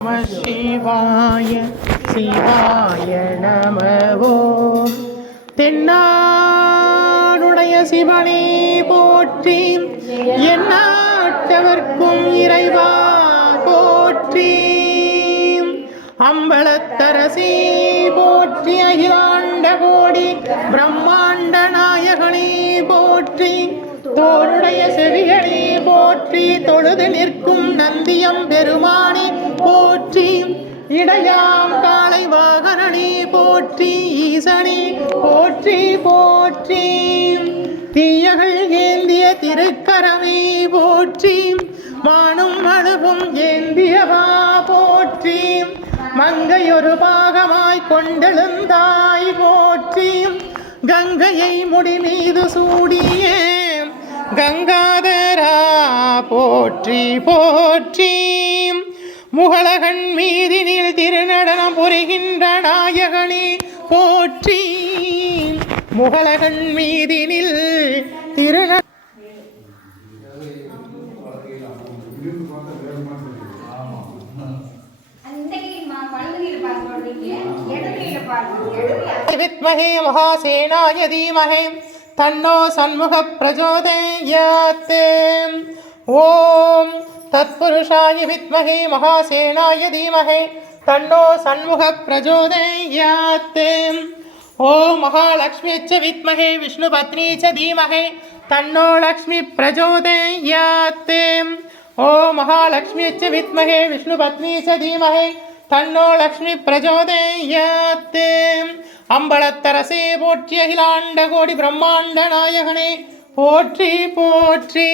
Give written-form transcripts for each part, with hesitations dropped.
நம சிவாய சிவாய நம ஓம். தென்னாடுடைய சிவனே போற்றி, எந்நாட்டவர்க்கும் இறைவா போற்றி. அம்பலத்தரசே போற்றி, அகிலாண்ட கோடி பிரம்மாண்ட நாயகனே போற்றி. தோளுடைய செவிகளே போற்றி, தொழுது நிற்கும் நந்தியம் பெருமானே போற்றி. இடையாம் காளை வாகனனே போற்றி, ஈசனே போற்றி போற்றி. தீயகள் ஏந்திய திருக்கரமே போற்றி, வானும் அழுவும் ஏந்தியவா போற்றி. மங்கையொரு பாகமாய் கொண்டெழுந்தாய் போற்றி, கங்கையை முடி மீது சூடிய கங்காதரா போற்றி போற்றி. முகலகன் மீதினில் திருநடனம் புரிகின்ற நாயகனே போற்றி, முகலகன் மீதினில் திருநடனம் வித்மஹே மகாசேனாய தீமஹே தன்னோ சண்முக பிரச்சோதயாத். ஓம் தத்புருஷாய வித்மஹே மகாசேனாய தீமஹே தன்னோ சண்முக பிரச்சோதயாத். ஓம் மகாலக்ஷ்மியச்ச வித்மஹே விஷ்ணுபத்னி ச தீமஹே தன்னோ லக்ஷ்மி பிரச்சோதயாத். ஓம் மகாலக்ஷ்மியச்ச வித்மஹே விஷ்ணுபத்னி ச தீமஹே தன்னோ லக்ஷ்மி பிரச்சோதயாத். அம்பலத்தரசே போற்றி, அகிலாண்ட கோடி பிரம்மாண்ட நாயகனே போற்றி போற்றி.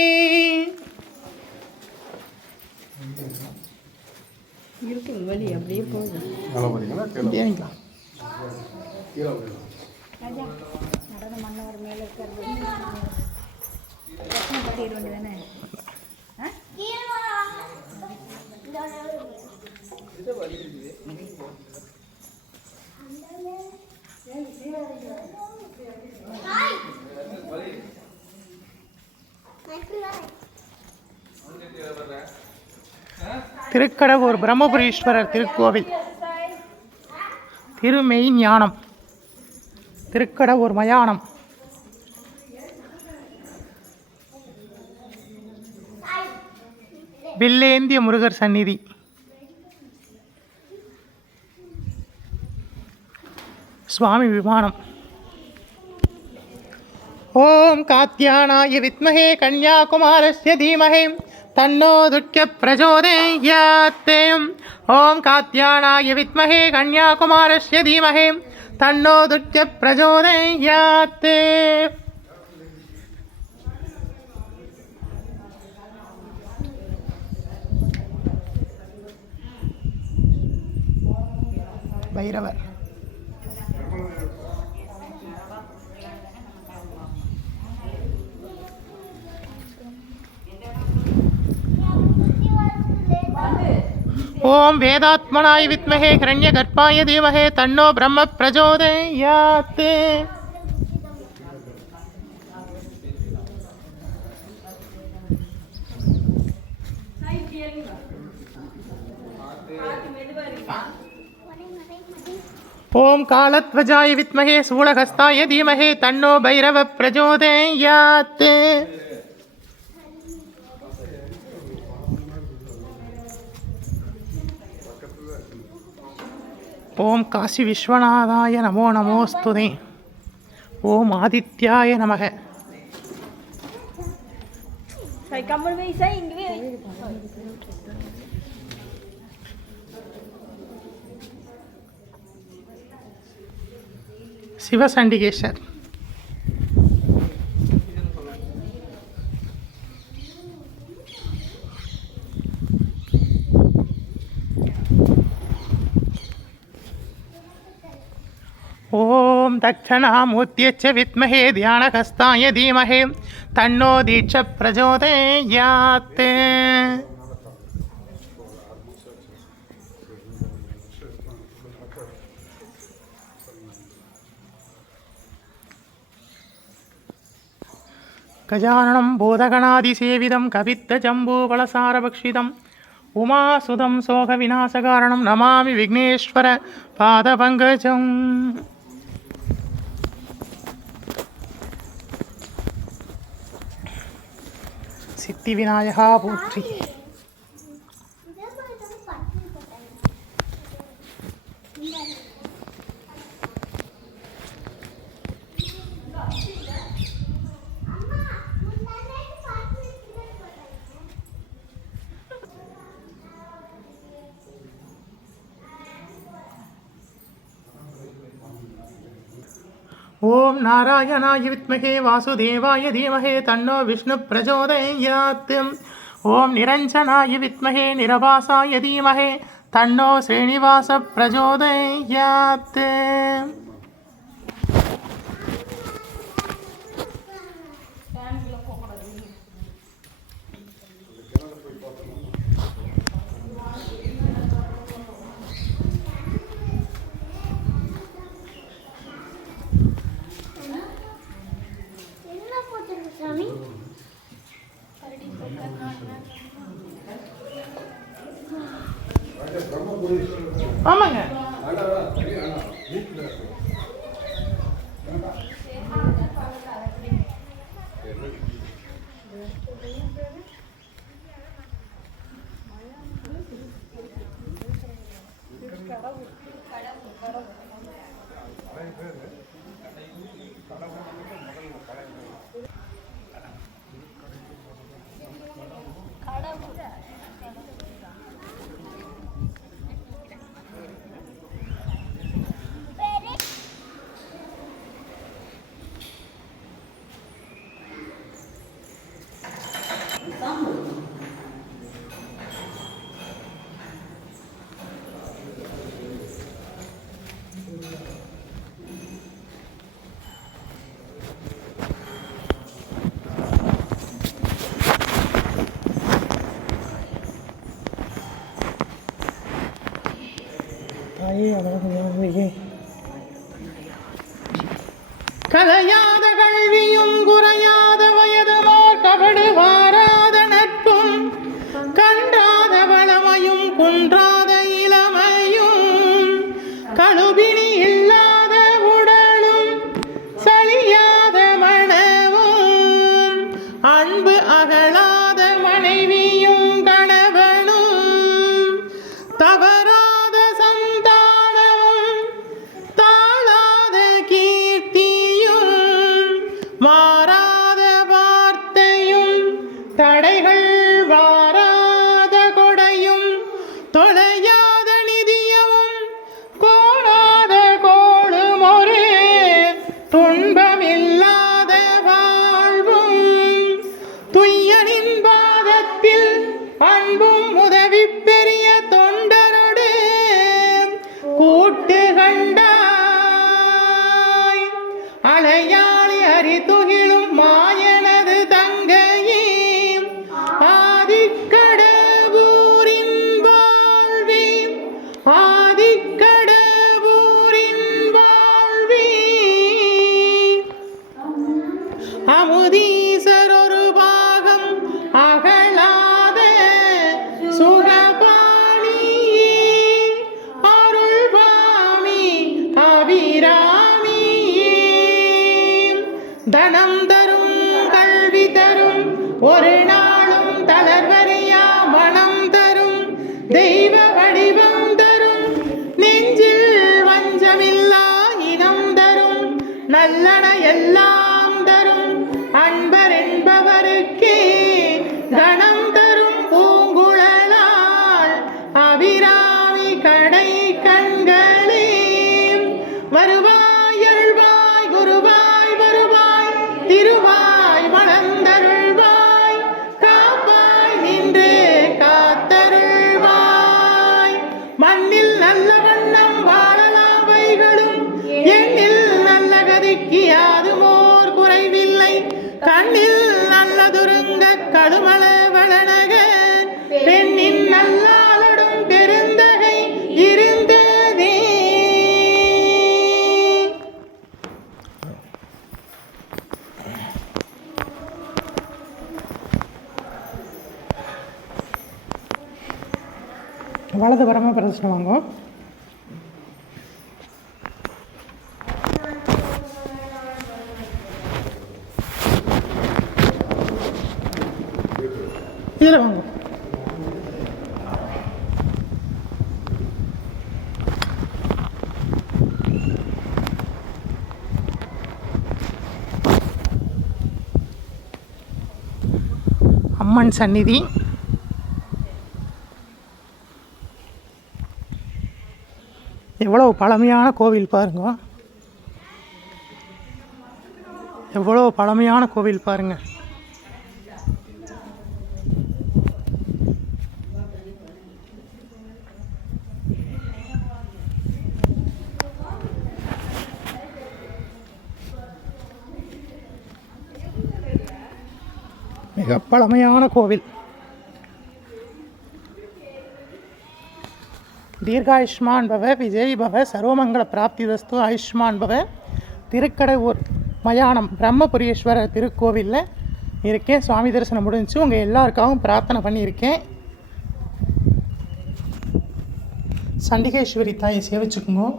வழி அப்படியே போகுது. நடன மன்னவர் மேல இருக்கிறது தானே. திருக்கடவூர் பிரம்மபுரீஸ்வரர் திருக்கோவில், திருமெய் ஞானம், திருக்கடவூர் மயானம். வில்லேந்திய முருகர் சந்நிதி. சுவாமி விமானம். ஓம் காத்யானாய வித்மஹே கன்யாகுமாரஸ்ய தீமஹே தன்னோ துர்க்க பிரச்சோதயாத். ஓம் காத்யானாய வித்மஹே கன்யாகுமாரஸ்ய தீமஹே தன்னோ துர்க்க பிரச்சோதயாத். பைரவர். ஓம் வேதாத்மனாய வித்மஹே ஹிரண்ய கர்ப்பாய தீமஹே தன்னோ பிரம்ம பிரச்சோதயாத். ஓம் காலத்வஜாய வித்மஹே சூலஹஸ்தாய தீமஹே தன்னோ பைரவ பிரச்சோதயாத். ஓம் காசி விஸ்வநாதாய நமோ நமோஸ்துதே. ஓம் ஆதித்யாய நமக. சிவசண்டிகேஸ்வர். ஓம் தட்சணாமூர்த்தியச்ச வித்மஹே தியானகஸ்தாய தீமஹே தன்னோ தீட்ச பிரச்சோதயாத். கஜானனம் போதகணாதிசேவிதம் கவித்த ஜம்பூபலசாரபக்ஷிதம் உமாசுதம் சோக விநாசகாரணம் நமாமி விக்னேஸ்வர பாதபங்கஜம். சித்தி விநாயகா போற்றி. ஓம் நாராயணாய வித்மகே வாசுதேவாய தீமஹே தன்னோ விஷ்ணு பிரச்சோதயாத். ஓம் நிரஞ்சனாய வித்மகே நிரபாசாய தீமஹே தன்னோ ஸ்ரீனிவாச பிரச்சோதயாத். ஆமாங்க. கலையாத கல்வியும் குறையாத வயதுமோர் கபடு வாராத நட்பும் கன்றாத வளமையும் குன்றாத இளமையும் கழுபிணி இல்லாத உடலும் சலியாத மனமும் அன்பு அகலாத மனைவியும் கணவனும் தவறாத சந்தானமும் தாழாத கீர்த்தியும் மாறாத வார்த்தையும் தடைகள் வாராத கொடையும் தொலையாத நிதியமும் கோணாத கோளும் ஒரு துன்பமில்லாத வாழ்வும் துய்யனின் பாதத்தில் அன்பும் உதவி பெரிய தொண்டரோடு கூட்டு கண்டாய் அலையாளி அறிதுகிலும் மாயனது தங்கையே ஆதிக்கடவூரின் வாழ்வி ஆதிக்கடவூரின் வாழ்வி அமுதீசர் ஒரு பாகம் அகலாத சுகபாணி அருள்வாமி அபிராமி தனம் தரும் கல்வி தரும் ஒரு நாளும் தளர்வறியா மனம் தரும் தெய்வ வடிவம் தரும் நெஞ்சில் வஞ்சமில்லா இனம் தரும் நல்லன எல்லாம் தரும் அன்பர் என்பவருக்கே கணம் தரும் பூங்குழலால் அபிராமி கடை கண்களே வருவாய் அருள்வாய் குருவாய் வருவாய் திருவாய் வளர்ந்தருள்வாய் காப்பாய் நின்று காத்தருள்வாய் மண்ணில் நல்ல வண்ணம் வாழலாம் வைகளும் எண்ணில் நல்ல கதிக்கு யாதுமோர் குறைவில்லை கண்ணில் நல்லதுருங்க கடுமள வளனக பெண்ணின் நல்லாளடும் பெருந்தகை இருந்ததே. வலது பிரம்ம பிரதர்ஷனம் வாங்க. இதில் வாங்க. அம்மன் சந்நிதி. எவ்வளோ பழமையான கோவில் பாருங்க. எவ்வளோ பழமையான கோவில் பாருங்க. மிக பழமையான கோவில். தீர்காயுஷ்மான் பவ, விஜய் பவ, சர்வமங்கள பிராப்தி வஸ்து, ஆயுஷ்மான் பவ. திருக்கடையூர் மயானம் பிரம்மபுரீஸ்வரர் திருக்கோவிலில் இருக்கேன். சுவாமி தரிசனம் முடிஞ்சு உங்கள் எல்லாருக்காகவும் பிரார்த்தனை பண்ணியிருக்கேன். சண்டிகேஸ்வரி தாயை சேவிச்சுக்குங்க.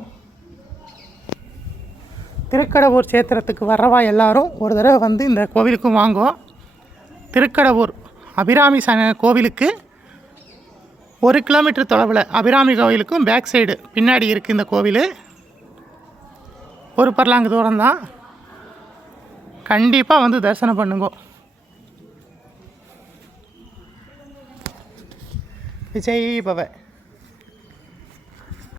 திருக்கடவூர் சேத்திரத்துக்கு வர்றவா எல்லாரும் ஒரு தடவை வந்து இந்த கோவிலுக்கும் வாங்கோ. திருக்கடவூர் அபிராமி கோவிலுக்கு 1 கிலோமீட்டர் தொலைவில், அபிராமி கோவிலுக்கும் பேக் சைடு பின்னாடி இருக்குது இந்த கோவில். ஒரு பர்லாங்கு தூரம் தான். கண்டிப்பாக வந்து தரிசனம் பண்ணுங்க. விஜய் பவ.